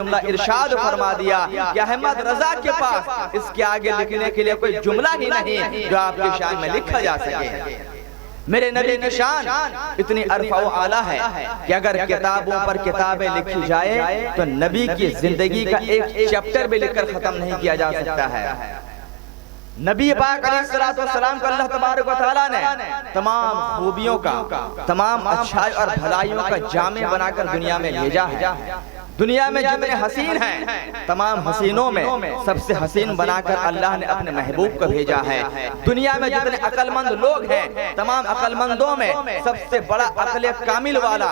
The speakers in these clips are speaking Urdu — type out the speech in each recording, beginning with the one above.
جملہ ارشاد فرما دیا کہ احمد رضا کے پاس اس کے آگے لکھنے کے لیے کوئی جملہ ہی نہیں جو آپ کی شان میں لکھا جا سکے۔ میرے نبی کی شان اتنی عرفہ و اعلیٰ ہے کہ اگر کتابوں پر کتابیں لکھی جائے تو نبی کی زندگی کا ایک چیپٹر بھی لکھ کر ختم نہیں کیا جا سکتا ہے۔ نبی پاک علیہ السلام کو اللہ تبارک و تعالیٰ نے تمام خوبیوں کا، تمام اچھائی اور بھلائیوں کا جامع بنا کر دنیا میں بھیجا ہے۔ دنیا میں جتنے حسین ہیں تمام حسینوں میں سب سے حسین بنا کر اللہ نے اپنے محبوب کو بھیجا ہے۔ دنیا میں جتنے عقل مند لوگ ہیں تمام عقل مندوں میں سب سے بڑا عقل کامل والا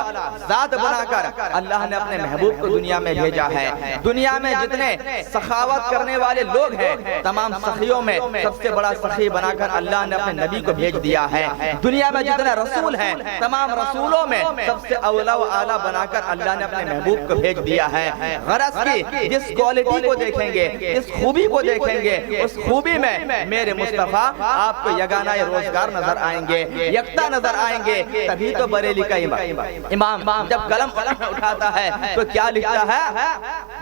ذات بنا کر اللہ نے اپنے محبوب کو دنیا میں بھیجا ہے۔ دنیا میں جتنے سخاوت کرنے والے لوگ ہیں تمام سخیوں میں سب سے بڑا سخی بنا کر اللہ نے اپنے نبی کو بھیج دیا ہے۔ دنیا میں جتنے رسول ہیں تمام رسولوں میں سب سے اولا و اعلیٰ بنا کر اللہ نے اپنے محبوب کو بھیج دیا ہے۔ غرض کی جس کوالٹی کو دیکھیں گے، جس خوبی کو دیکھیں گے، اس خوبی میں میرے مصطفیٰ آپ کو یگانہ روزگار نظر آئیں گے، یکتا نظر آئیں گے۔ تبھی تو بریلی کا امام جب قلم اٹھاتا ہے تو کیا لکھتا ہے؟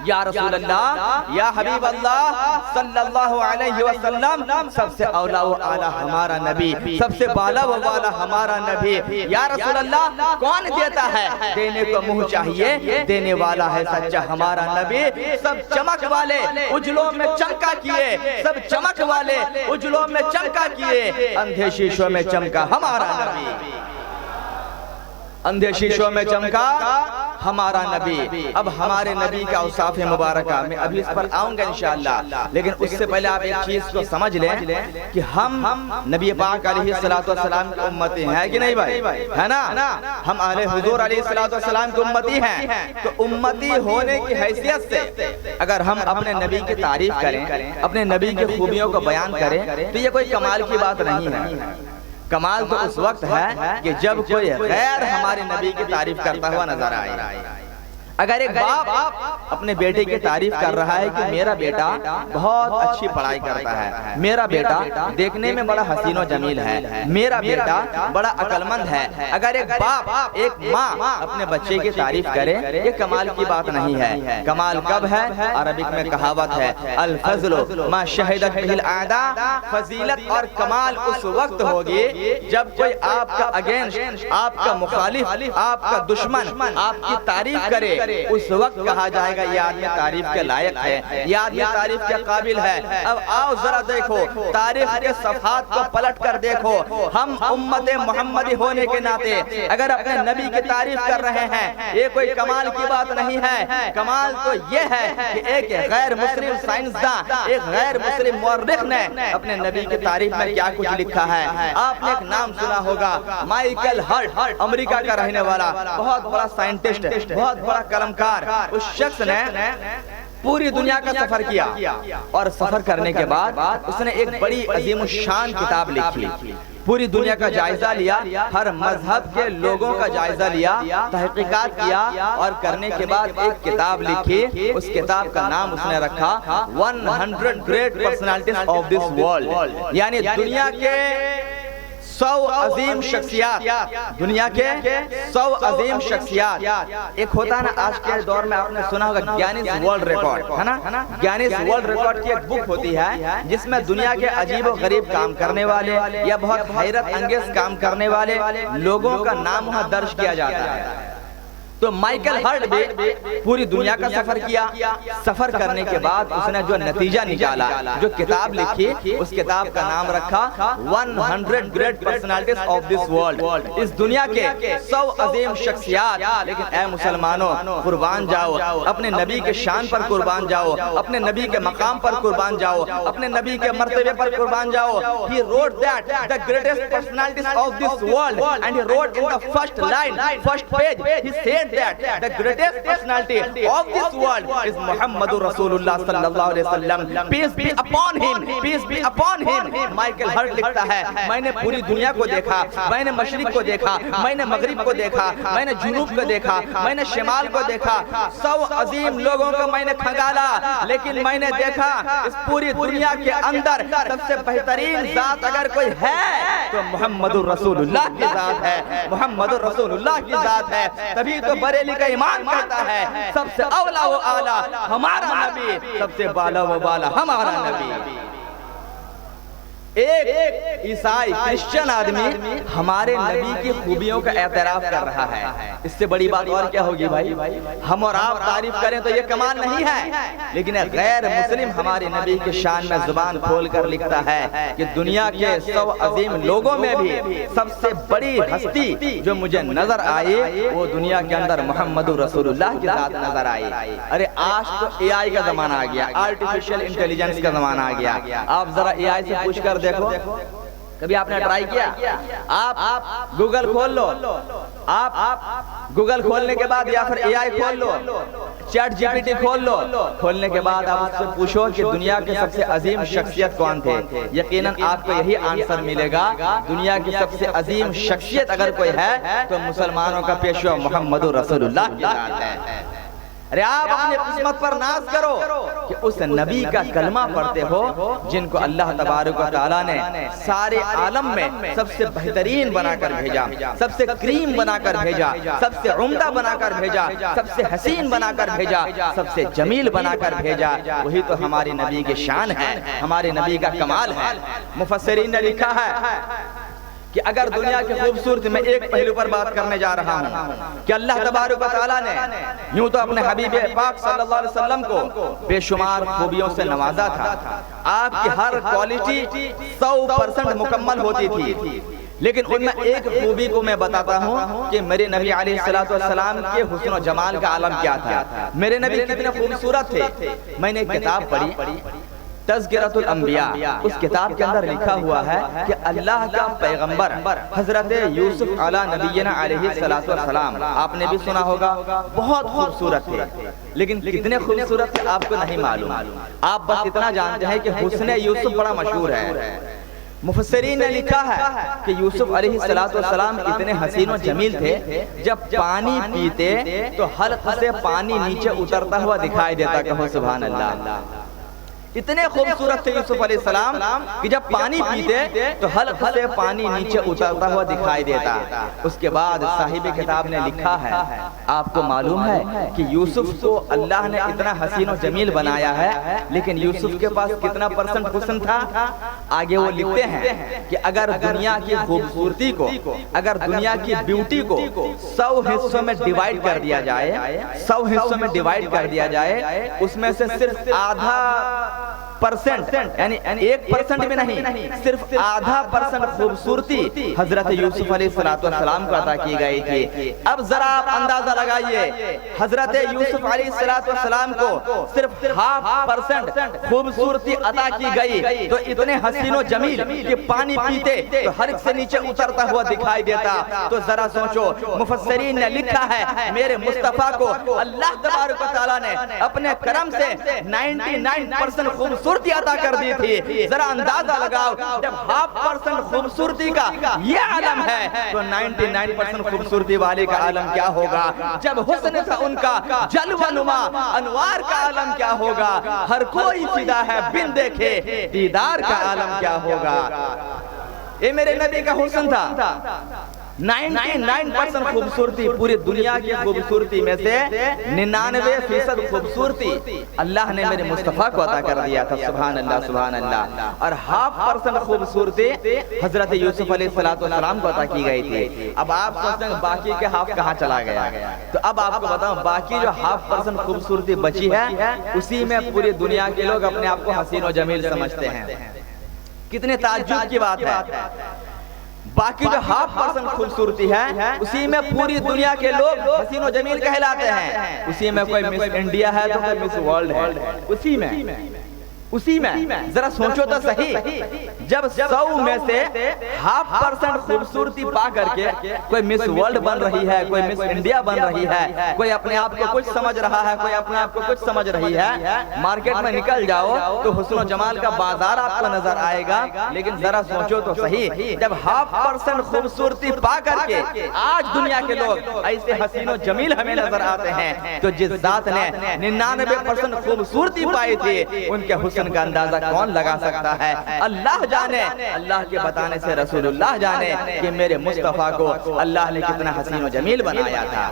یا رسول اللہ، یا حبیب اللہ صلی اللہ علیہ وسلم، سب سے اولا و اعلیٰ ہمارا نبی، سب سے بالا و بالا ہمارا نبی۔ یا رسول اللہ کون دیتا ہے؟ دینے کو منہ چاہیے، دینے والا ہے سچا ہمارا نبی۔ سب چمک والے اجلوں میں چمکا کیے، سب چمک والے اجلوں میں چمکا کیے، اندھے شیشوں میں چمکا ہمارا نبی، اندھے شیشوں میں چمکا ہمارا نبی۔ اب ہمارے نبی کا اوصاف مبارکہ میں ابھی اس پر آؤں گا انشاءاللہ، لیکن اس سے پہلے آپ ایک چیز کو سمجھ لیں کہ ہم نبی پاک علیہ السلام کی امتی ہیں کہ نہیں بھائی؟ ہے نا؟ ہم اہل حضور علیہ السلام کی امتی ہیں۔ تو امتی ہونے کی حیثیت سے اگر ہم اپنے نبی کی تعریف کریں، اپنے نبی کی خوبیوں کو بیان کریں تو یہ کوئی کمال کی بات نہیں ہے۔ کمال تو اس وقت ہے کہ جب کوئی غیر ہمارے نبی کی تعریف کرتا ہوا نظر آئے۔ اگر ایک باپ اپنے بیٹے کی تعریف کر رہا ہے کہ میرا بیٹا بہت اچھی پڑھائی کرتا ہے، میرا بیٹا دیکھنے میں بڑا حسین و جمیل ہے، میرا بیٹا بڑا عقل مند ہے، اگر ایک باپ، ایک ماں اپنے بچے کی تعریف کرے، یہ کمال کی بات نہیں ہے۔ کمال کب ہے؟ عربک میں کہاوت ہے الفضل ما شہدت بہ الاعداء، فضیلت اور کمال اس وقت ہوگی جب کوئی آپ کا اگینسٹ، آپ کا مخالف، آپ کا دشمن آپ کی تعریف کرے، اس وقت کہا جائے گا یہ آدمی تعریف کے لائق ہے، یہ آدمی تعریف کے قابل ہے۔ اب آؤ ذرا دیکھو تاریخ کے صفحات کو پلٹ کر دیکھو، ہم امت محمدی ہونے کے ناطے اگر اپنے نبی کی تعریف کر رہے ہیں یہ کوئی کمال کی بات نہیں ہے۔ کمال تو یہ ہے کہ ایک غیر مسلم سائنسداں، ایک غیر مسلم مورخ نے اپنے نبی کی تعریف میں کیا کچھ لکھا ہے۔ آپ نے ایک نام سنا ہوگا، مائیکل ہرٹ، امریکہ کا رہنے والا بہت بڑا سائنٹسٹ، بہت بڑا قلمکار۔ اس شخص نے پوری دنیا کا سفر کیا اور سفر کرنے کے بعد اس نے ایک بڑی عظیم الشان کتاب لکھی، پوری دنیا کا جائزہ لیا، ہر مذہب کے لوگوں کا جائزہ لیا، تحقیقات کیا اور کرنے کے بعد ایک کتاب لکھی۔ اس کتاب کا نام اس نے رکھا 100 Great Personalities of this World، یعنی دنیا کے 100 عظیم شخصیات، دنیا کے 100 عظیم شخصیات۔ ایک ہوتا نا آج کے دور میں آپ نے سنا ہوگا گینیس ورلڈ ریکارڈ، ہے نا؟ گینیس ورلڈ ریکارڈ کی ایک بک ہوتی ہے جس میں دنیا کے عجیب و غریب کام کرنے والے یا بہت حیرت انگیز کام کرنے والے لوگوں کا نام وہاں درج کیا جاتا ہے۔ تو مائیکل ہرٹ بھی پوری دنیا کا سفر کیا، سفر کرنے کے بعد اس نے جو نتیجہ نکالا، جو کتاب لکھی، اس کتاب کا نام رکھا 100 Great Personalities of this World، اس دنیا کے 100 عظیم شخصیات۔ لیکن اے مسلمانوں قربان جاؤ، اپنے نبی کے شان پر قربان جاؤ، اپنے نبی کے مقام پر قربان جاؤ، اپنے نبی کے مرتبے پر قربان جاؤ۔ He wrote that the greatest personalities of this world and he wrote in the first line, first page, he said that the greatest personality of this world is Muhammadur Rasulullah sallallahu alaihi wasallam, peace be upon him, peace be upon him۔ Michael hurt لکھتا ہے میں نے پوری دنیا کو دیکھا، میں نے مشرق کو دیکھا، میں نے مغرب کو دیکھا، میں نے جنوب کو دیکھا، میں نے شمال کو دیکھا، 100 عظیم لوگوں کو میں نے کھنگالا، لیکن میں نے دیکھا اس پوری دنیا کے اندر سب سے بہترین ذات اگر کوئی ہے تو محمد الرسول اللہ کی ذات ہے، محمد الرسول اللہ کی ذات ہے۔ تبھی تو بریلی کا امام کہتا ہے سب سے اولا و اعلیٰ ہمارا نبی، سب سے بالا و بالا ہمارا نبی۔ ایک عیسائی کرسچن آدمی ہمارے نبی کی خوبیوں کا اعتراف کر رہا ہے، اس سے بڑی بات اور کیا ہوگی بھائی؟ ہم اور آپ تعریف کریں تو یہ کمال نہیں ہے، لیکن غیر مسلم ہمارے نبی کے شان میں زبان کھول کر لکھتا ہے کہ دنیا کے 100 عظیم لوگوں میں بھی سب سے بڑی ہستی جو مجھے نظر آئی وہ دنیا کے اندر محمد رسول اللہ کی ذات نظر آئی۔ ارے آج تو اے آئی کا زمانہ آ گیا، آرٹیفیشل انٹیلیجنس کا زمانہ آ گیا۔ آپ ذرا اے آئی سے پوچھ کر دیکھو، کبھی آپ نے ٹرائی کیا؟ آپ گوگل کھول لو، آپ گوگل کھولنے کے بعد یا پھر اے آئی کھول لو، چیٹ جی پی ٹی کھول لو، کھولنے کے بعد آپ اس سے پوچھو کہ دنیا کے سب سے عظیم شخصیت کون تھے، یقیناً آپ کو یہی آنسر ملے گا، دنیا کی سب سے عظیم شخصیت اگر کوئی ہے تو مسلمانوں کا پیشوا محمد رسول اللہ کی ذات ہے۔ ارے آپ اپنی قسمت پر ناز کرو کہ اس نبی کا کلمہ پڑھتے ہو جن کو اللہ تبارک و تعالیٰ نے سارے عالم میں سب سے بہترین بنا کر بھیجا، سب سے کریم بنا کر بھیجا، سب سے عمدہ بنا کر بھیجا، سب سے حسین بنا کر بھیجا، سب سے جمیل بنا کر بھیجا۔ وہی تو ہمارے نبی کی شان ہے، ہمارے نبی کا کمال ہے۔ مفسرین نے لکھا ہے کہ اگر دنیا کی خوبصورتی میں ایک پہلو پر بات کرنے جا رہا ہوں کہ اللہ تبارک و تعالیٰ نے یوں تو اپنے حبیب پاک صلی اللہ علیہ وسلم کو بے شمار خوبیوں سے نوازا تھا، آپ کی ہر کوالٹی 100% مکمل ہوتی تھی، لیکن ان میں ایک خوبی کو میں بتاتا ہوں کہ میرے نبی علیہ السلام کے حسن و جمال کا عالم کیا تھا، میرے نبی کتنے خوبصورت تھے۔ میں نے ایک کتاب پڑھی تذکرۃ الانبیاء، اس کتاب کے اندر لکھا ہوا ہے کہ اللہ کا پیغمبر حضرت یوسف علی نبینا علیہ السلام، آپ نے بھی سنا ہوگا، بہت خوبصورت تھے، لیکن کتنے خوبصورت تھے آپ کو نہیں معلوم۔ آپ بس اتنا جانتے ہیں کہ حسن یوسف بڑا مشہور ہے۔ مفسرین نے لکھا ہے کہ یوسف علیہ السلام اتنے حسین و جمیل تھے، جب پانی پیتے تو حلق سے پانی نیچے اترتا ہوا دکھائی دیتا، کہو سبحان اللہ۔ اتنے خوبصورت تھے یوسف علیہ السلام کہ جب پانی پیتے تو حلق سے پانی نیچے اترتا ہوا دکھائی دیتا۔ اس کے بعد صاحب کتاب نے لکھا ہے، آپ کو معلوم ہے کہ یوسف کو اللہ نے اتنا حسین و جمیل بنایا ہے، لیکن یوسف کے پاس کتنا پرسنٹ حسن تھا؟ آگے وہ لکھتے ہیں کہ اگر دنیا کی خوبصورتی کو، اگر دنیا کی بیوٹی کو 100 حصوں میں ڈیوائیڈ کر دیا جائے، 100 حصوں میں ڈیوائیڈ کر دیا جائے، اس میں سے صرف آدھا پرسنٹ، یعنی 1% بھی نہیں، صرف آدھا پرسنٹ خوبصورتی حضرت یوسف علیہ السلام کو عطا کی گئی تھی۔ اب ذرا آپ اندازہ لگائیے، حضرت یوسف علیہ السلام کو صرف 0.5% خوبصورتی عطا کی گئی تو اتنے حسین و جمیل کہ پانی پیتے تو حلق سے نیچے اترتا ہوا دکھائی دیتا۔ تو ذرا سوچو، مفسرین نے لکھا ہے میرے مصطفیٰ کو اللہ تبارک و تعالیٰ نے اپنے کرم سے 99% خوبصورتی عطا کر دی تھی۔ ذرا اندازہ لگاؤ، جب 0.5% خوبصورتی کا یہ عالم ہے تو 99% خوبصورتی والے کا عالم کیا ہوگا؟ جب حسن تھا ان کا جلوہ نما انوار کا عالم کیا ہوگا؟ ہر کوئی فدا ہے بن دیکھے دیدار کا عالم کیا ہوگا؟ یہ میرے نبی کا حسن تھا۔ 99% خوبصورتی، پوری دنیا کی خوبصورتی میں سے 99% خوبصورتی اللہ نے میرے مصطفیٰ کو عطا کر دیا تھا، سبحان اللہ سبحان اللہ۔ اور 0.5% خوبصورتی حضرت یوسف علیہ السلام کو عطا کی گئی تھی۔ اب آپ سوچتے ہیں باقی کے ہاف کہاں چلا گیا؟ تو اب آپ کو بتاؤں، باقی جو 0.5% خوبصورتی بچی ہے اسی میں پوری دنیا کے لوگ اپنے آپ کو حسین و جمیل سمجھتے ہیں۔ کتنے تعجب کی بات ہے، باقی جو 0.5% خوبصورتی ہے اسی میں پوری دنیا کے لوگ حسین و جمیل کہلاتے ہیں۔ اسی میں کوئی مس انڈیا ہے تو کوئی مس ورلڈ ہے، اسی میں ذرا سوچو تو صحیح، جب 100 میں سے 0.5% خوبصورتی پا کر کے کوئی مس ورلڈ بن رہی ہے، کوئی مس انڈیا بن رہی ہے، کوئی اپنے آپ کو کچھ سمجھ رہا ہے، کوئی اپنے آپ کو کچھ سمجھ رہی ہے، مارکیٹ میں نکل جاؤ تو حسن و جمال کا بازار آپ کو نظر آئے گا، لیکن ذرا سوچو تو صحیح، جب 0.5% خوبصورتی پا کر کے آج دنیا کے لوگ ایسے حسین و جمیل ہمیں نظر آتے ہیں، تو جس ذات نے 99% خوبصورتی پائی تھی ان کے حسن حسن کا اندازہ کون لگا سکتا ہے؟ اللہ جانے، اللہ کے بتانے سے رسول اللہ جانے کہ میرے مصطفیٰ کو اللہ نے کتنا حسین و جمیل بنایا تھا۔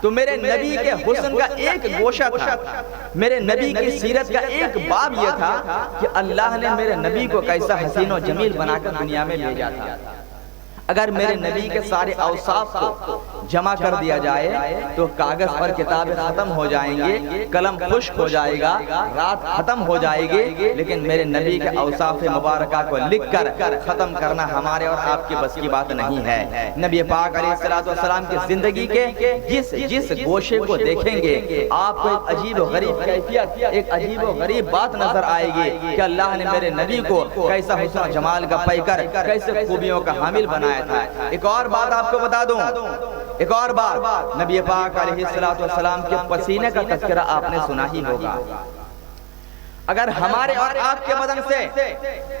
تو میرے نبی کے حسن کا ایک گوشہ تھا، میرے نبی کی سیرت کا ایک باب یہ تھا کہ اللہ نے میرے نبی کو کیسا حسین و جمیل بنا کر دنیا میں بھیجا تھا۔ اگر میرے نبی کے سارے اوصاف کو جمع کر دیا جائے تو کاغذ پر کتابیں ختم ہو جائیں گے، قلم خشک ہو جائے گا، رات ختم ہو جائے گی، لیکن میرے نبی کے اوصاف مبارکہ کو لکھ کر ختم کرنا ہمارے اور آپ کے بس کی بات نہیں ہے۔ نبی پاک علیہ السلام کی زندگی کے جس گوشے کو دیکھیں گے آپ کو ایک عجیب و غریب کیفیت، ایک عجیب و غریب بات نظر آئے گی کہ اللہ نے میرے نبی کو کیسا حسن و جمال کا پیکر، کیسے خوبیوں کا حامل بنایا تھا۔ ایک اور بات آپ کو بتا دوں، ایک اور بات، نبی پاک علیہ السلام کے پسینے کا تذکرہ آپ نے سنا ہی ہوگا۔ اگر ہمارے اور آپ کے بدن سے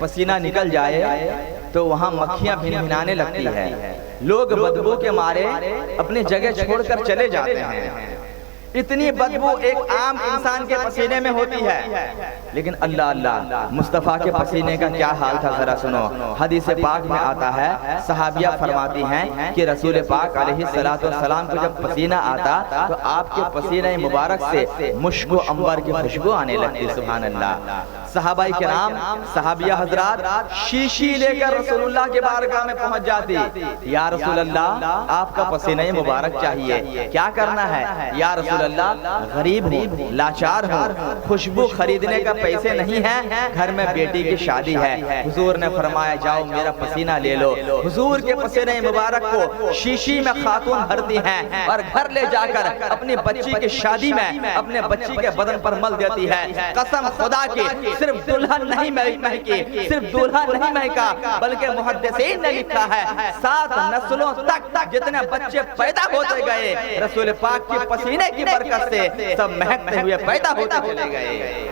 پسینہ نکل جائے تو وہاں مکھیاں بھنبھنانے لگتی ہے، لوگ بدبو کے مارے اپنی جگہ چھوڑ کر چلے جاتے ہیں۔ اتنی بدبو ایک عام انسان کے پسینے میں ہوتی ہے، لیکن اللہ مصطفیٰ کے پسینے کا کیا حال تھا ذرا سنو۔ حدیث پاک میں آتا ہے، صحابیہ فرماتی ہیں کہ رسول پاک علیہ السلام کو جب پسینہ آتا تو آپ کے پسینہ مبارک سے مشک و عنبر کی خوشبو آنے لگتی۔ سبحان اللہ۔ صحابہ کرام، صحابیہ حضرات شیشی لے کر رسول اللہ کے بارگاہ میں پہنچ جاتی، یا رسول اللہ آپ کا پسینہ مبارک چاہیے، کیا کرنا ہے؟ یا رسول اللہ غریب ہوں، لاچار ہوں، خوشبو خریدنے کا پیسے نہیں ہے، گھر میں بیٹی کی شادی ہے۔ حضور نے فرمایا جاؤ میرا پسینہ لے لو۔ حضور کے پسینہ مبارک کو شیشی میں خاتون بھرتی ہیں اور گھر لے جا کر اپنی بچی کی شادی میں اپنے بچی کے بدن پر مل دیتی ہے۔ قسم خدا کی صرف دلہن نہیں مہکی، صرف دلہا نہیں مہکا، بلکہ محدثین نے لکھا ہے 7 نسلوں تک جتنے بچے پیدا ہوتے گئے رسول پاک کی پسینے کی برکت سے سب مہکتے ہوئے پیدا ہوتے چلے گئے۔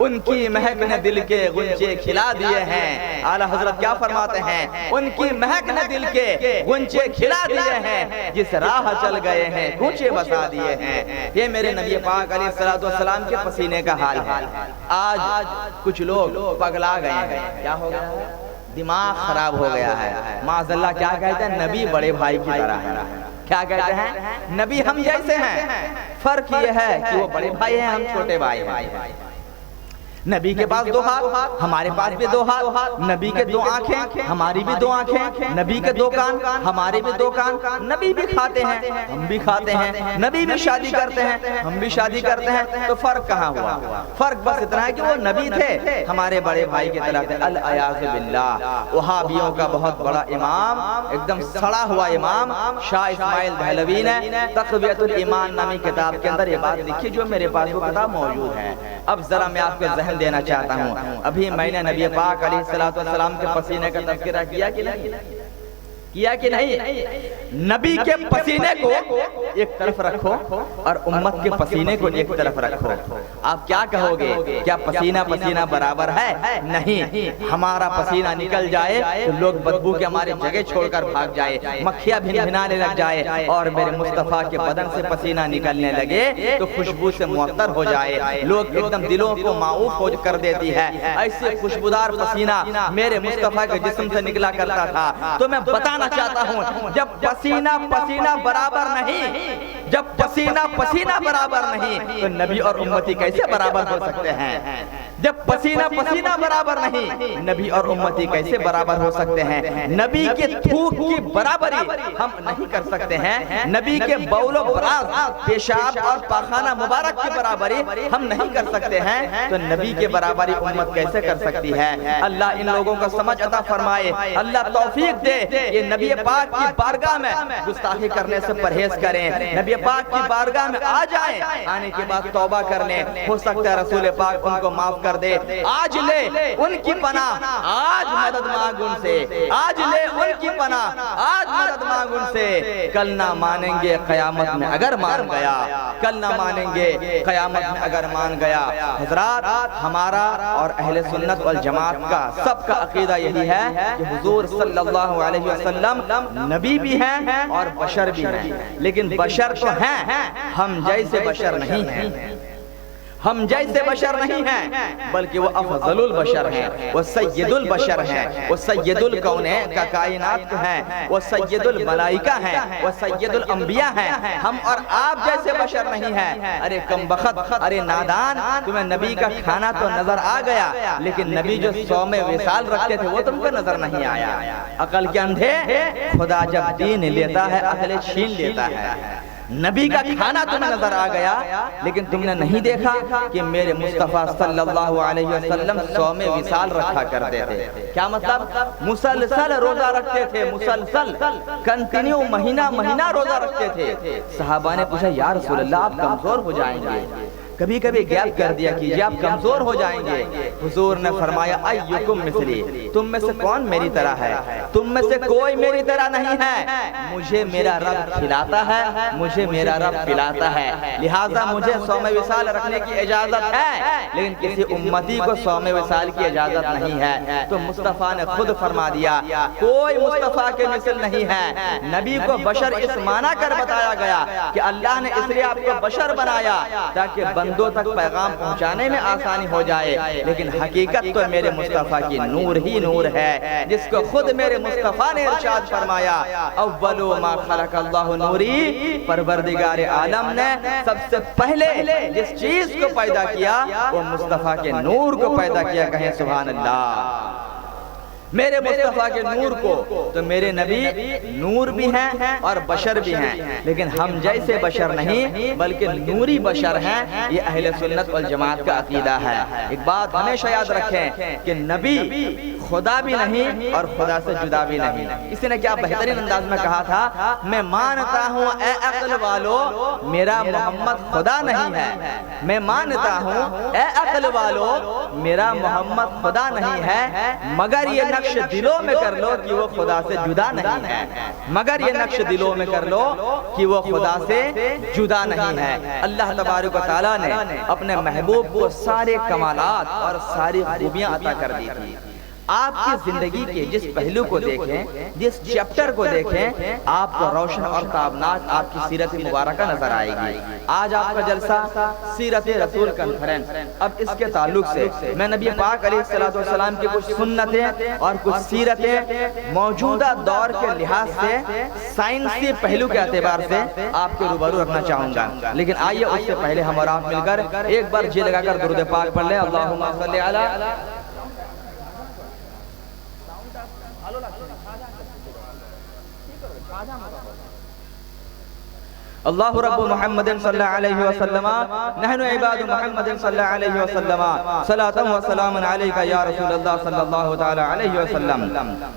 ان کی مہک نے دل کے غنچے کھلا دیے ہیں۔ اعلیٰ حضرت کیا فرماتے ہیں؟ ان کی مہک نے دل کے غنچے کھلا دیے ہیں، جس راہ چل گئے ہیں گونچے بسا دیے ہیں۔ یہ میرے نبی پاک علیہ السلام کے پسینے کا حال ہے۔ آج کچھ لوگ پگلا گئے ہیں، کیا ہو گیا ہے؟ دماغ خراب ہو گیا ہے۔ معاذ اللہ کیا کہتے ہیں؟ نبی بڑے بھائی کی طرح ہے۔ کیا کہتے ہیں؟ نبی ہم جیسے ہیں، فرق یہ ہے کہ وہ بڑے بھائی ہیں، ہم چھوٹے بھائی ہیں۔ نبی کے پاس 2 ہاتھ، ہمارے پاس بھی 2 ہاتھ، نبی کے 2 آنکھیں، ہماری بھی 2 آنکھیں، نبی کے 2 کان، ہمارے بھی 2 کان، نبی بھی کھاتے ہیں ہم بھی کھاتے ہیں، نبی بھی شادی کرتے ہیں ہم بھی شادی کرتے ہیں، تو فرق کہاں ہوا؟ فرق بس اتنا ہے کہ وہ نبی تھے، ہمارے بڑے بھائی کی طرح تھے۔ العیاذ باللہ۔ وہابیوں کا بہت بڑا امام، ایک دم سڑا ہوا امام شاہ اسماعیل دہلوی نے تقویت الایمان نامی کتاب کے اندر یہ بات لکھی، جو میرے پاس وہ کتاب موجود ہے۔ اب ذرا میں آپ کے ذہن دینا چاہتا ہوں، ابھی میں نے نبی پاک علیہ السلام کے پسینے کا تذکرہ کیا کہ نہیں؟ کیا کہ نہیں؟ نبی کے پسینے کو ایک طرف رکھو اور امت کے پسینے کو ایک طرف رکھو، آپ کیا کہو گے؟ کیا پسینہ برابر ہے؟ نہیں۔ ہمارا پسینہ نکل جائے تو لوگ بدبو کے ہمارے جگہ چھوڑ کر بھاگ جائے، مکھیاں بھنبھنانے لگ جائے، اور میرے مصطفیٰ کے بدن سے پسینہ نکلنے لگے تو خوشبو سے معطر ہو جائے، لوگ ایک دم دلوں کو معوف کر دیتی ہے۔ ایسے خوشبودار پسینہ میرے مصطفیٰ کے جسم سے نکلا کرتا تھا۔ تو میں بتانا چاہتا ہوں، جب پسینہ برابر نہیں، جب پسینہ برابر نہیں تو نبی اور امتی کیسے برابر ہو سکتے ہیں؟ جب پسینہ برابر نہیں، نبی اور امتی کیسے برابر ہو سکتے ہیں؟ نبی کے تھوک کی برابری ہم نہیں کر سکتے ہیں، نبی کے بول و براز، پیشاب اور پاخانہ مبارک کی برابری ہم نہیں کر سکتے ہیں، تو نبی کے برابری امت کیسے کر سکتی ہے؟ اللہ ان لوگوں کو سمجھ عطا فرمائے، اللہ توفیق دے، یہ نبی پاک کی بارگاہ میں گستاخی کرنے سے پرہیز کریں، نبی پاک کی بارگاہ میں آ جائیں، آنے کے بعد توبہ کر لیں، ہو سکتا ہے رسول پاک ان کو معاف کر دے۔ آج لے ان کی پناہ، آج مدد مانگ ان سے، آج لے ان کی پناہ، آج مدد مانگ ان سے، کل نہ مانیں گے قیامت میں اگر مان گیا، کل نہ مانیں گے قیامت میں اگر مان گیا۔ حضرات، ہمارا اور اہل سنت والجماعت کا سب کا عقیدہ یہی ہے کہ حضور صلی اللہ علیہ وسلم نبی بھی ہیں اور بشر بھی ہیں، لیکن بشر تو ہیں، ہم جیسے بشر نہیں ہیں۔ ہم جیسے بشر نہیں ہیں بلکہ وہ افضل البشر ہیں، وہ سید البشر ہیں، وہ سید الکونین کا کائنات ہیں، وہ سید الملائکہ ہیں، وہ سید الانبیاء ہیں۔ ہم اور آپ جیسے بشر نہیں ہیں۔ ارے کم بخت، ارے نادان، تمہیں نبی کا کھانا تو نظر آ گیا، لیکن نبی جو صوم وصال رکھتے تھے وہ تم کو نظر نہیں آیا۔ عقل کے اندھے، خدا جب دین لیتا ہے عقل چھین لیتا ہے۔ نبی کا کھانا تمہیں نظر آ گیا، لیکن تم نے نہیں دیکھا کہ میرے مصطفیٰ صلی اللہ علیہ وسلم صوم وصال رکھا کرتے تھے۔ کیا مطلب؟ مسلسل روزہ رکھتے تھے، مسلسل کنٹینیو مہینہ مہینہ روزہ رکھتے تھے۔ صحابہ نے پوچھا یا رسول اللہ آپ کمزور ہو جائیں گے، کبھی کبھی گیپ کر دیا کیجئے، آپ کمزور ہو جائیں گے۔ حضور نے فرمایا ایکم مثلی، تم میں سے کون میری طرح ہے؟ تم میں سے کوئی میری طرح نہیں ہے۔ مجھے میرا رب کھلاتا ہے، مجھے میرا رب پلاتا ہے، لہٰذا مجھے صوم وصال رکھنے کی اجازت ہے، لیکن کسی امتی کو صوم وصال کی اجازت نہیں ہے۔ تو مصطفیٰ نے خود فرما دیا کوئی مصطفیٰ کے مثل نہیں ہے۔ نبی کو بشر اس معنی کر بتایا گیا کہ اللہ نے اس لیے آپ کو بشر بنایا تاکہ بندوں تک پیغام پہنچانے میں آسانی ہو جائے، لیکن حقیقت تو میرے مصطفیٰ کی نور ہی نور ہے، جس کو خود میرے مصطفیٰ نے ارشاد فرمایا اول ما خلق اللہ نوری، پروردگار عالم نے سب سے پہلے جس چیز کو پیدا کیا وہ مصطفیٰ کے نور کو پیدا کیا، کہیں سبحان اللہ۔ میرے مصطفیٰ کے نور کو، تو میرے نبی نور بھی ہیں اور بشر بھی ہیں، لیکن ہم جیسے بشر نہیں بلکہ نوری بشر ہیں۔ یہ اہل سنت والجماعت کا عقیدہ ہے۔ ایک بات ہمیشہ یاد رکھیں کہ نبی خدا بھی نہیں اور خدا سے جدا بھی نہیں۔ اسی نے کیا بہترین انداز میں کہا تھا، میں مانتا ہوں اے عقل والو میرا محمد خدا نہیں ہے، میں مانتا ہوں اے عقل والو میرا محمد خدا نہیں ہے، مگر یہ نقش دلوں میں کر لو کہ وہ خدا سے جدا نہیں ہے، مگر یہ نقش دلوں میں کر لو کہ وہ خدا سے جدا نہیں ہے۔ اللہ تبارک و تعالیٰ نے اپنے محبوب کو سارے کمالات اور ساری خوبیاں عطا کر دی تھی۔ آپ کی زندگی کے جس پہلو کو دیکھیں، جس چیپٹر کو دیکھیں، آپ کو روشن اور تابناک آپ کی سیرت مبارکہ نظر آئے گی۔ آج آپ کا جلسہ سیرت رسول کانفرنس، اب اس کے تعلق سے میں نبی پاک علیہ السلام کی کچھ سنتیں اور کچھ سیرتیں موجودہ دور کے لحاظ سے سائنسی پہلو کے اعتبار سے آپ کے روبرو رکھنا چاہوں گا، لیکن آئیے اس سے پہلے ہم اور آپ مل کر ایک بار جی لگا کر درود پاک پڑھ لیں۔ اللہم صلی علی اللہ رب محمد صلی اللہ علیہ وسلم، نحن عباد محمد صلی اللہ علیہ وسلم، صلاۃ و سلام علیکہ یا رسول اللہ صلی اللہ تعالی علیہ وسلم۔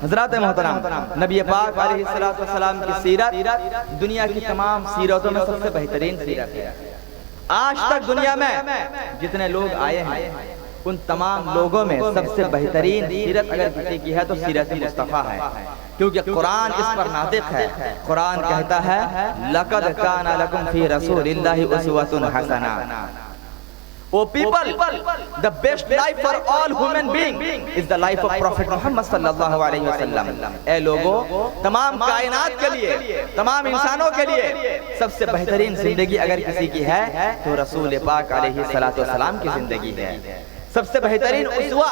حضرات محترم، نبی پاک علیہ السلام کی سیرت دنیا کی تمام سیرتوں میں سب سے بہترین سیرت ہے۔ آج تک دنیا میں جتنے لوگ آئے ہیں ان تمام لوگوں میں سب سے بہترین سیرت اگر کسی کی ہے تو سیرت مصطفیٰ ہے، کیونکہ قرآن اس پر ناطق ہے۔ قرآن کہتا ہے لَقَدْ كَانَ لَكُمْ فِي رَسُولِ اللَّهِ أُسْوَةٌ حَسَنَةٌ۔ O people, the best life for all human beings is the life of Prophet Muhammad صلی اللہ علیہ وسلم۔ اے لوگوں، تمام کائنات کے لیے، تمام انسانوں کے لیے سب سے بہترین زندگی اگر کسی کی ہے تو رسول پاک علیہ السلام کی زندگی ہے۔ سب سے بہترین اسوہ،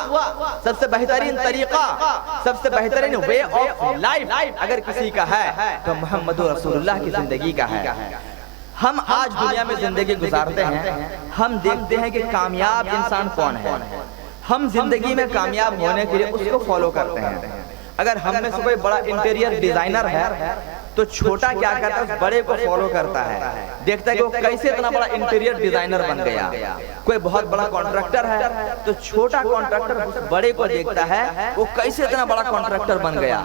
سب سے بہترین طریقہ، سب سے بہترین وے آف لائف اگر کسی کا ہے تو محمد رسول اللہ کی زندگی کا ہے۔ ہم آج دنیا میں زندگی گزارتے ہیں، ہم دیکھتے ہیں کہ کامیاب انسان کون ہے، ہم زندگی میں کامیاب ہونے کے لیے اس کو فالو کرتے ہیں۔ اگر ہم میں سے کوئی بڑا انٹیریئر ڈیزائنر ہے تو چھوٹا کیا کرتا ہے، اس بڑے کو فالو کرتا ہے، دیکھتا ہے کہ وہ کیسے اتنا بڑا انٹیریئر ڈیزائنر بن گیا۔ کوئی بہت بڑا کانٹریکٹر ہے تو چھوٹا کانٹریکٹر اس بڑے کو دیکھتا ہے وہ کیسے اتنا بڑا کانٹریکٹر بن گیا۔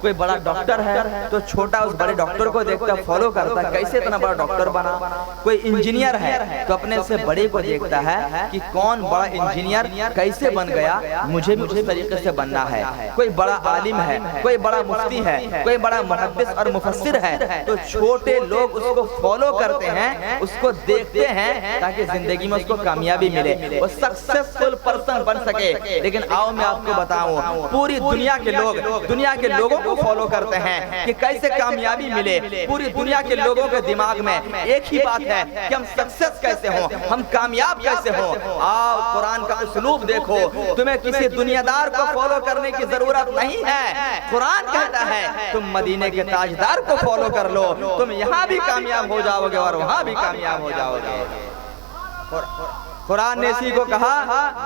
کوئی بڑا ڈاکٹر ہے تو چھوٹا اس بڑے ڈاکٹر کو دیکھتا ہے، فالو کرتا ہے کیسے اتنا بڑا ڈاکٹر بنا۔ کوئی انجینئر ہے تو اپنے سے بڑے کو دیکھتا ہے کہ کون بڑا انجینئر کیسے بن گیا، مجھے بھی اس طریقے سے بننا ہے۔ کوئی بڑا عالم ہے، کوئی بڑا مفتی ہے، کوئی بڑا محدث اور مفسر ہے تو چھوٹے لوگ اس کو فالو کرتے ہیں، اس کو دیکھتے ہیں تاکہ زندگی میں اس کو کامیابی ملے، وہ سکسیسفل پرسن بن سکے۔ لیکن آؤ میں آپ کو بتاؤں، پوری دنیا کے لوگ دنیا کے لوگوں کو فالو کرتے ہیں کہ کیسے کامیابی ملے۔ پوری دنیا کے لوگوں کے دماغ میں ایک ہی بات ہے کہ ہم سکسیس کیسے ہوں، ہم کامیاب کیسے ہوں۔ آؤ قرآن کا اسلوب دیکھو، تمہیں کسی دنیا دار کو فالو کرنے کی ضرورت نہیں ہے۔ قرآن کہتا ہے تم مدینے کے تاجدار کو فالو کر لو، تم یہاں بھی کامیاب ہو جاؤ گے اور وہاں بھی کامیاب ہو جاؤ گے۔ قرآن نے اسی کو کہا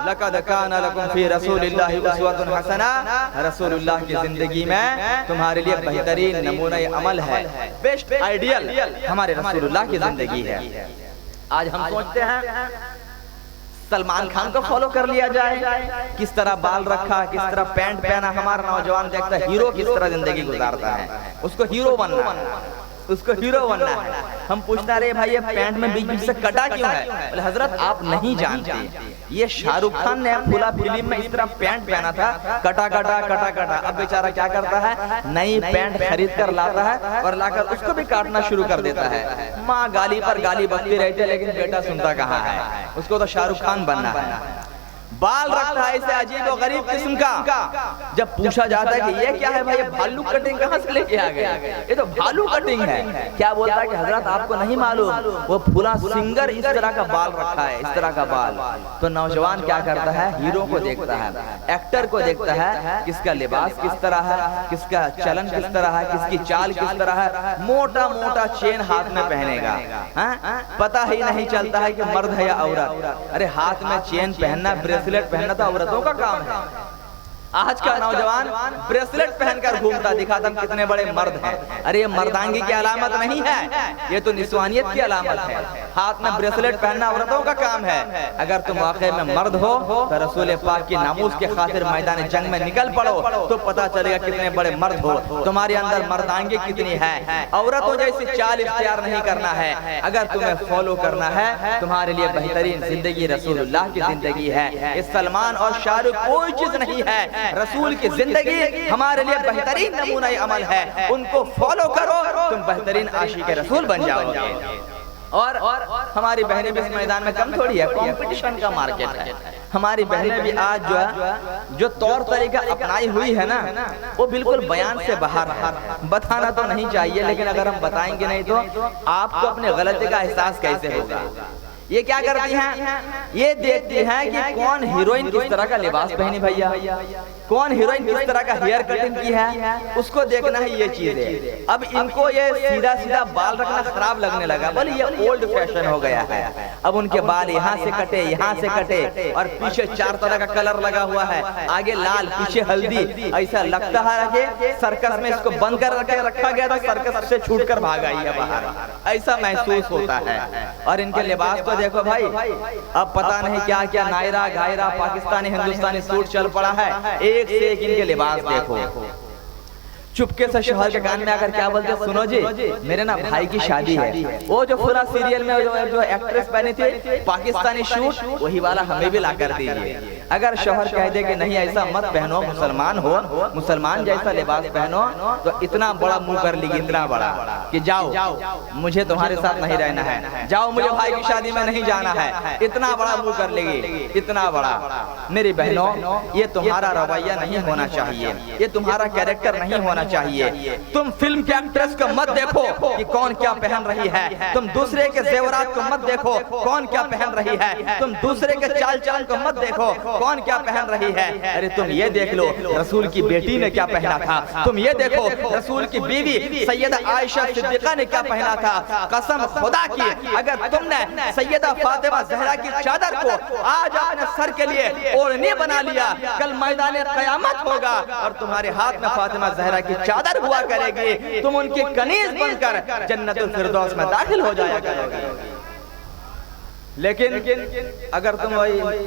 لَقَدْ كَانَ لَكُمْ فِي رَسُولِ اللَّهِ أُسْوَةٌ حَسَنَةٌ، رسول اللہ کی زندگی میں تمہارے لیے بہترین نمونہ عمل ہے، بیسٹ آئیڈیل ہمارے رسول اللہ کی زندگی ہے۔ آج ہم سوچتے ہیں سلمان خان کو فالو کر لیا جائے، کس طرح بال رکھا، کس طرح پینٹ پہنا، ہمارا نوجوان دیکھتا ہے ہیرو کس طرح زندگی گزارتا ہے، اس کو ہیرو بننا ہے، اس کو ہیرو بننا ہے۔ ہم پوچھتا رہے بھائی یہ پینٹ میں بیچ بیچ سے کٹا کیوں ہے؟ بولے حضرت آپ نہیں جانتے، یہ شاہ رخ خان نے پھولا فلم میں اس طرح پینٹ پہنا تھا، کٹا کٹا کٹا کٹا۔ اب بیچارہ کیا کرتا ہے، نئی پینٹ خرید کر لاتا ہے اور لا کر اس کو بھی کاٹنا شروع کر دیتا ہے۔ ماں گالی پر گالی بکتی رہتی ہے لیکن بیٹا سنتا کہاں ہے، اس کو تو شاہ رخ خان بننا ہے۔ بال رکھتا ہے ایسے عجیب و غریب قسم کا، جب پوچھا جاتا ہے کہ یہ کیا ہے بھائی، بھالو کٹنگ کہاں سے لے کے آ گیا، یہ تو بھالو کٹنگ ہے۔ کیا بولتا ہے کہ حضرت آپ کو نہیں معلوم وہ پھولا سنگر اس طرح کا بال رکھا ہے، اس طرح کا بال۔ تو نوجوان کیا کرتا ہے، ہیرو کو دیکھتا ہے، ایکٹر کو دیکھتا ہے، کس کا لباس کس طرح ہے، کس کا چلن کس طرح ہے، کس کی چال کس طرح ہے، موٹا موٹا چین ہاتھ میں پہنے گا، پتہ ہی نہیں چلتا ہے کہ مرد ہے یا عورت۔ ارے ہاتھ میں چین پہننا، بریسلیٹ پہننا تو عورتوں کا کام ہے۔ آج کا نوجوان بریسلیٹ پہن کر گھومتا، دکھاتا ہم کتنے بڑے مرد ہیں۔ ارے یہ مردانگی کی علامت نہیں ہے، یہ تو نسوانیت کی علامت ہے۔ ہاتھ میں بریسلیٹ پہننا عورتوں کا کام ہے۔ اگر تم واقعی میں مرد ہو تو رسول پاک کی ناموس کے خاطر میدان جنگ میں نکل پڑو تو پتا چلے گا کتنے بڑے مرد ہو، تمہارے اندر مردانگی کتنی ہے۔ عورتوں جیسی چال اختیار نہیں کرنا ہے، اگر تمہیں فالو کرنا ہے تمہارے لیے بہترین زندگی رسول اللہ کی زندگی ہے۔ یہ سلمان اور شاہ رخ کوئی چیز نہیں ہے، رسول کی زندگی ہمارے لیے بہترین نمونہ عمل ہے، ان کو فالو کرو تم بہترین عاشق رسول بن جاؤ گے۔ اور ہماری بہنیں بھی اس میدان میں کم تھوڑی ہے، کمپٹیشن کا مارکیٹ ہے۔ ہماری بہنیں بھی آج جو ہے جو طور طریقہ اپنائی ہوئی ہے نا وہ بالکل بیان سے باہر ہے۔ بتانا تو نہیں چاہیے لیکن اگر ہم بتائیں گے نہیں تو آپ کو اپنے غلطی کا احساس کیسے ہوگا۔ یہ کیا کرتی ہیں، یہ دیکھتی ہیں کہ کون ہیروئن کس طرح کا لباس پہنی بھیا، کون ہیروئن کس طرح کا ہیئر کٹنگ کی ہے، اس کو دیکھنا ہی یہ چیز ہے۔ اب ان کو یہ سیدھا سیدھا بال رکھنا خراب لگنے لگا، بولے یہ اولڈ فیشن ہو گیا ہے۔ اب ان کے بال یہاں سے کٹے، یہاں سے کٹے اور پیچھے 4 طرح کا کلر لگا ہوا ہے، آگے لال پیچھے ہلدی، ایسا لگتا ہے کہ سرکس میں اس کو بند کر رکھا گیا تھا، سرکس سے چھوٹ کر بھاگ آئی ہے باہر، ایسا محسوس ہوتا ہے۔ اور ان کے لباس کو دیکھو بھائی، اب پتہ نہیں کیا کیا نائرہ گائرہ پاکستانی ہندوستانی سوٹ چل پڑا ہے، ایک سے ایک ان کے لباس دیکھو۔ چپکے سے شوہر کے کان میں آ کر کیا بولتے، سنو جی میرے نا بھائی کی شادی ہے، وہ جو فلاں سیریل میں جو ایکٹریس پہنی تھی پاکستانی سوٹ وہی والا ہمیں بھی لا کر دیجیے۔ اگر شوہر کہہ دے کہ نہیں ایسا مت پہنو، مسلمان ہو، مسلمان جیسا لباس پہنو، تو اتنا بڑا منہ کر لی گی، اتنا بڑا کہ جاؤ مجھے تمہارے ساتھ نہیں رہنا ہے، جاؤ مجھے بھائی کی شادی میں نہیں جانا ہے، اتنا بڑا منہ کر لے گی، اتنا بڑا۔ میری بہنوں یہ تمہارا رویہ نہیں ہونا چاہیے، یہ تمہارا کیریکٹر نہیں ہونا چاہیے۔ تم فلم کے ایکٹریس کو مت دیکھو کہ کون کیا پہن رہی ہے، تم دوسرے کے زیورات کو مت دیکھو کون کیا پہن رہی ہے، تم دوسرے کے چال چلن کو مت دیکھو کون کیا پہن رہی ہے۔ ارے تم یہ دیکھ لو رسول کی بیٹی نے کیا پہنا تھا، تم یہ دیکھو رسول کی بیوی سیدہ عائشہ صدیقہ نے کیا پہنا تھا۔ قسم خدا کی اگر تم نے سیدہ فاطمہ زہرا کی چادر کو آج اپنے سر کے لیے اوڑھنی بنا لیا، کل میدان قیامت ہوگا اور تمہارے ہاتھ میں فاطمہ زہرا کی چادر ہوا کرے گی، تم ان کی کنیز بن کر جنت الفردوس میں داخل ہو جایا کرو گے۔ لیکن اگر تم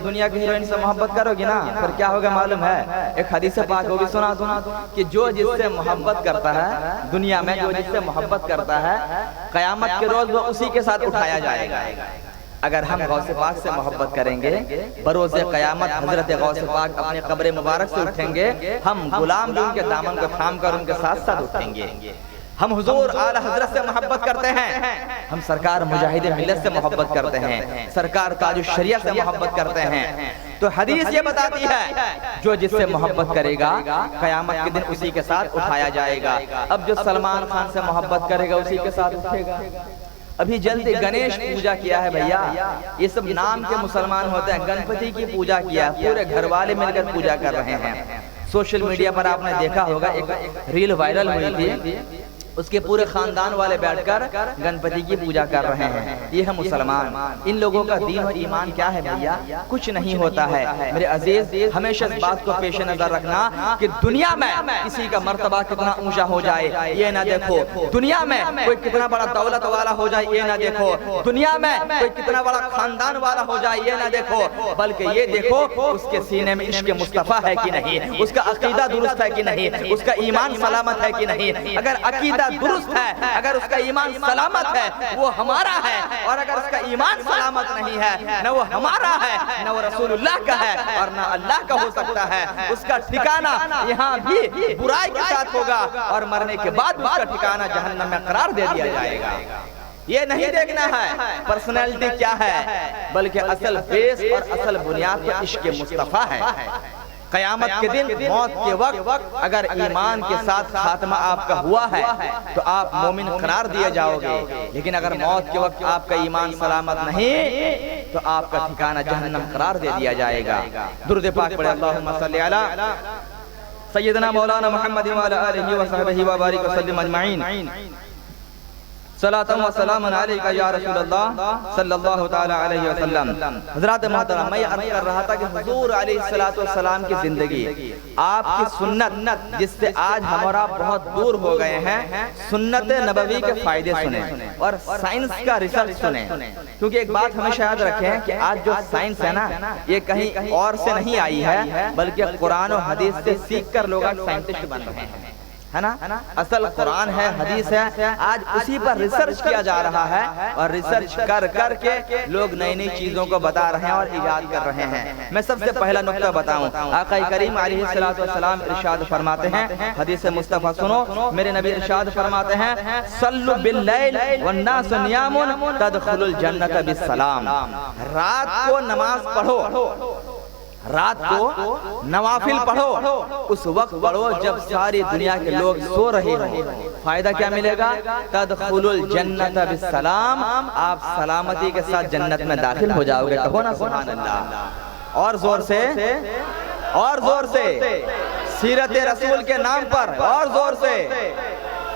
دنیا کی ہیروئن سے محبت کرو گی نا پھر کیا ہوگا معلوم ہے، ایک حدیث پاک ہوگی سنا کہ جو جس سے محبت کرتا ہے دنیا میں، جو جس سے محبت کرتا ہے قیامت کے روز وہ اسی کے ساتھ اٹھایا جائے گا۔ اگر ہم غوث پاک سے محبت کریں گے بروز قیامت حضرت غوث پاک اپنے قبر مبارک سے اٹھیں گے، ہم غلام بھی ان کے دامن کو تھام کر ان کے ساتھ ساتھ اٹھیں گے۔ ہم حضور اعلی حضرت سے محبت کرتے ہیں، ہم سرکار مجاہد ملت سے محبت کرتے ہیں، سرکار تاج الشریعہ سے محبت کرتے ہیں۔ تو حدیث یہ بتاتی ہے جو جس سے محبت کرے گا قیامت کے دن اسی کے ساتھ اٹھایا جائے گا۔ اب جو سلمان خان سے محبت کرے گا اسی کے ساتھ اٹھے گا۔ ابھی جلدی گنیش پوجا کیا ہے بھیا، یہ سب نام کے مسلمان ہوتے ہیں، گنپتی کی پوجا کیا ہے، پورے گھر والے مل کر پوجا کر رہے ہیں۔ سوشل میڈیا پر آپ نے دیکھا ہوگا ایک ریل وائرل ہوئی تھی، اس کے پورے خاندان والے بیٹھ کر گنپتی کی پوجا کر رہے ہیں۔ یہ ہے مسلمان۔ ان لوگوں کا دین و ایمان کیا ہے بھیا؟ کچھ نہیں ہوتا ہے۔ میرے عزیز ہمیشہ اس بات کو پیش نظر رکھنا کہ دنیا میں کسی کا مرتبہ کتنا اونچا ہو جائے یہ نہ دیکھو، دنیا میں کوئی کتنا بڑا دولت والا ہو جائے یہ نہ دیکھو، دنیا میں کوئی کتنا بڑا خاندان والا ہو جائے یہ نہ دیکھو، بلکہ یہ دیکھو اس کے سینے میں عشق مصطفیٰ ہے کہ نہیں، اس کا عقیدہ درست ہے کہ نہیں، اس کا ایمان سلامت ہے کہ نہیں۔ اگر عقیدہ درست ہے، اگر اس کا ایمان سلامت ہے وہ ہمارا ہے، اور اگر اس کا ایمان سلامت نہیں ہے نہ وہ ہمارا ہے نہ وہ رسول اللہ کا ہے اور نہ اللہ کا ہو سکتا ہے۔ اس کا ٹھکانہ یہاں بھی برائی کے ساتھ ہوگا اور مرنے کے بعد اس کا ٹھکانہ جہنم میں قرار دے دیا جائے گا۔ یہ نہیں دیکھنا ہے پرسنالٹی کیا ہے، بلکہ اصل بیس اور اصل بنیاد پر عشق مصطفیٰ ہے۔ قیامت کے دن موت کے وقت اگر ایمان کے ساتھ خاتمہ آپ کا ہوا ہے تو آپ مومن قرار دیے جاؤ گے، لیکن اگر موت کے وقت آپ کا ایمان سلامت نہیں تو آپ کا ٹھکانہ جہنم قرار دے دیا جائے گا۔ درود پاک پڑھے اللہم صلی علی سیدنا مولانا محمد وعلی آلہ وصحبہ وبارک وسلم اجمعین۔ صلاۃ و سلام علیکہ یا رسول اللہ صلی اللہ تعالی علیہ وسلم۔ حضرات محترم، میں عرض کر رہا تھا کہ حضور علیہ السلام کی زندگی، آپ کی سنت جس سے آج ہمارا بہت دور ہو گئے ہیں، سنت نبوی کے فائدے سنیں اور سائنس کا ریسرچ سنیں، کیونکہ ایک بات ہمیشہ یاد رکھیں کہ آج جو سائنس ہے نا یہ کہیں اور سے نہیں آئی ہے، بلکہ قرآن و حدیث سے سیکھ کر لوگ آج سائنٹسٹ بن رہے ہیں، ہے نا۔ اصل قرآن ہے، حدیث ہے، آج اسی پر ریسرچ کیا جا رہا ہے اور ریسرچ کر کے لوگ نئی نئی چیزوں کو بتا رہے ہیں اور ایجاد کر رہے ہیں۔ میں سب سے پہلا نقطہ بتاؤں، آقا کریم علیہ السلام ارشاد فرماتے ہیں، حدیث مصطفیٰ سنو، میرے نبی ارشاد فرماتے ہیں، صلو باللیل والناس نیام تدخل الجنت بالسلام۔ رات کو نماز پڑھو، رات کو نوافل پڑھو، اس وقت پڑھو جب ساری دنیا کے لوگ سو رہے ہوں۔ فائدہ کیا ملے گا؟ تدخل الجنت بالسلام، آپ سلامتی کے ساتھ جنت میں داخل ہو جاؤ گے۔ کہو نا سبحان اللہ، اور زور سے، اور زور سے، سیرت رسول کے نام پر اور زور سے۔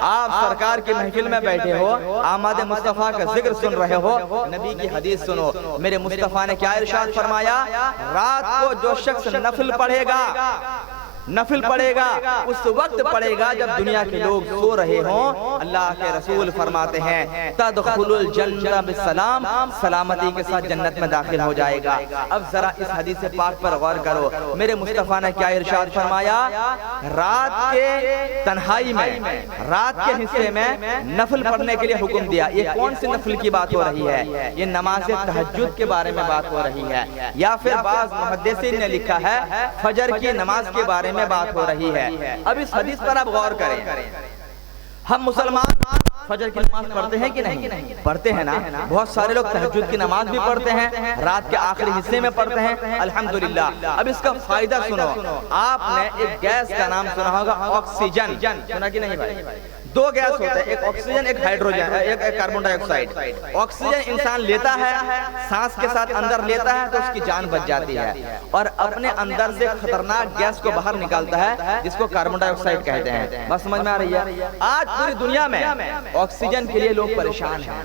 آپ سرکار کی محفل میں بیٹھے ہو، آمد مصطفیٰ کا ذکر سن رہے ہو، نبی کی حدیث سنو۔ میرے مصطفیٰ نے کیا ارشاد فرمایا؟ رات کو جو شخص نفل پڑھے گا، نفل پڑھے گا، اس وقت پڑھے گا جب دنیا کے لوگ سو رہے ہوں۔ اللہ کے رسول فرماتے ہیں تدخل الجنت بالسلام، سلامتی کے ساتھ جنت میں داخل ہو جائے گا۔ اب ذرا اس حدیث پاک پر غور کرو، میرے مصطفیٰ نے کیا ارشاد فرمایا؟ رات کے تنہائی میں، رات کے حصے میں نفل پڑھنے کے لیے حکم دیا۔ یہ کون سی نفل کی بات ہو رہی ہے؟ یہ نماز تہجد کے بارے میں بات ہو رہی ہے، یا پھر بعض محدثین نے لکھا ہے فجر کی نماز کے بارے میں بات ہو رہی ہے۔ اب اس حدیث پر آپ غور کریں، ہم مسلمان فجر کی نماز پڑھتے ہیں کہ نہیں؟ پڑھتے ہیں نا۔ بہت سارے لوگ تہجد کی نماز بھی پڑھتے ہیں، رات کے آخری حصے میں پڑھتے ہیں، الحمدللہ۔ اب اس کا فائدہ سنو، آپ نے ایک گیس کا نام سنا ہوگا آکسیجن، سنا کہ نہیں بھائی؟ دو گیس ہوتے ہیں، ایک آکسیجن ایک ہائیڈروجن، ایک کاربن ڈائی آکسائڈ۔ آکسیجن انسان لیتا ہے، سانس کے ساتھ اندر لیتا ہے تو اس کی جان بچ جاتی ہے، اور اپنے اندر سے خطرناک گیس کو باہر نکالتا ہے جس کو کاربن ڈائی آکسائڈ کہتے ہیں۔ بس سمجھ میں آ رہی ہے؟ آج پوری دنیا میں آکسیجن کے لیے لوگ پریشان ہیں۔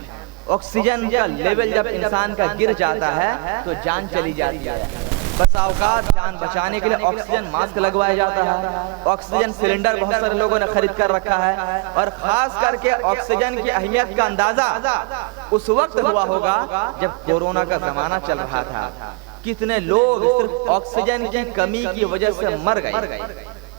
آکسیجن کا لیول جب انسان کا گر جاتا ہے تو جان چلی جاتی ہے۔ بس اوقات جان بچانے کے لیے آکسیجن ماسک لگوایا جاتا ہے، آکسیجن سلنڈر بہت سارے لوگوں نے خرید کر رکھا ہے، اور خاص کر کے آکسیجن کی اہمیت کا اندازہ اس وقت ہوا ہوگا جب کورونا کا زمانہ چل رہا تھا۔ کتنے لوگ صرف آکسیجن کی کمی کی وجہ سے مر گئے،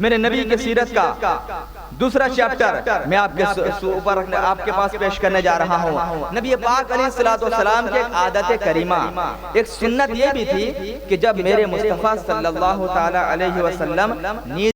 میرے نبی کی سیرت کا دوسرا چیپٹر میں آپ کے پاس پیش کرنے جا رہا ہوں۔ نبی پاک علیہ السلام کی ایک عادت کریمہ، ایک سنت یہ بھی تھی کہ جب میرے مصطفیٰ صلی اللہ تعالی علیہ وسلم نیند